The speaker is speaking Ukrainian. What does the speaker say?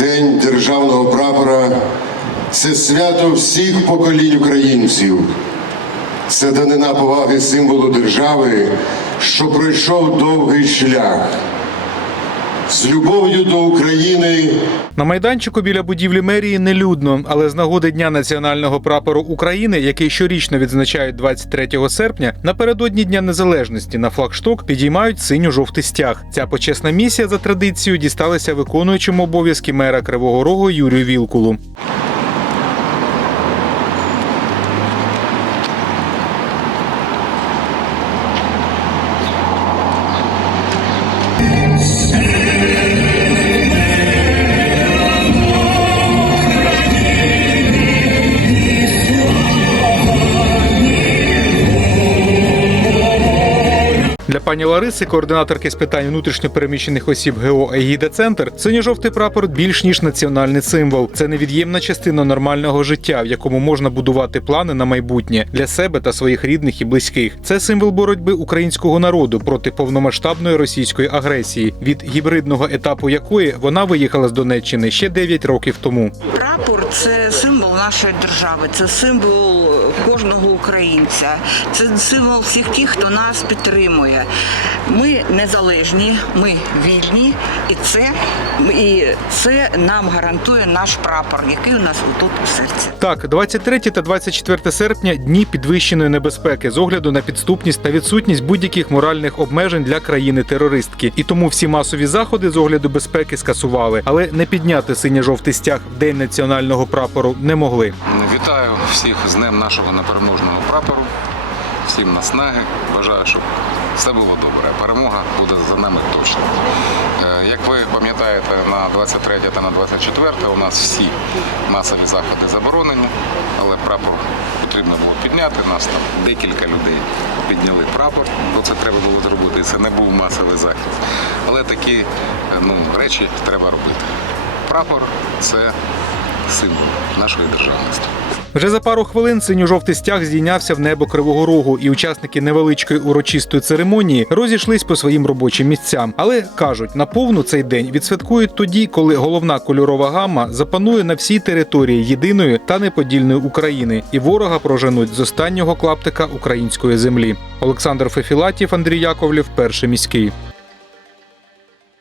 День державного прапора це свято всіх поколінь українців. Це данина поваги символу держави, що пройшов довгий шлях. З любов'ю до України На майданчику біля будівлі мерії нелюдно, але з нагоди Дня національного прапору України, який щорічно відзначають 23 серпня, напередодні Дня Незалежності на флагшток підіймають синьо-жовтий стяг. Ця почесна місія за традицією дісталася виконуючому обов'язки мера Кривого Рогу Юрію Вілкулу. Пані Лариси, координаторки з питань внутрішньопереміщених осіб ГО Егіда Центр, синьо-жовтий прапор більш ніж національний символ. Це невід'ємна частина нормального життя, в якому можна будувати плани на майбутнє для себе та своїх рідних і близьких. Це символ боротьби українського народу проти повномасштабної російської агресії, від гібридного етапу якої вона виїхала з Донеччини ще 9 років тому. Прапор це символ нашої держави, це символ кожного українця, це символ всіх тих, хто нас підтримує. Ми незалежні, ми вільні, і це, і це нам гарантує наш прапор, який у нас тут у серці. Так, 23 та 24 серпня дні підвищеної небезпеки з огляду на підступність та відсутність будь-яких моральних обмежень для країни-терористки. І тому всі масові заходи з огляду безпеки скасували, але не підняти синьо-жовтий стяг в день національного прапору не могли. Вітаю всіх з Днем нашого непереможного прапору. Всім наснаги. Бажаю, щоб все було добре. Перемога буде за нами точно. Е, Як ви пам'ятаєте, на 23 та на 24 у нас всі масові заходи заборонені, але прапор потрібно було підняти. Нас там декілька людей підняли прапор, бо це треба було зробити. Це не був масовий захід. Але такі ну, речі треба робити. Прапор це символ нашої державності. Вже за пару хвилин синьо-жовтий стяг здійнявся в небо Кривого Рогу, і учасники невеличкої урочистої церемонії розійшлись по своїм робочим місцям. Але кажуть, наповну цей день відсвяткують тоді, коли головна кольорова гамма запанує на всій території єдиної та неподільної України, і ворога проженуть з останнього клаптика української землі. Олександр Фефілатів, Андрій Яковлів, перший міський.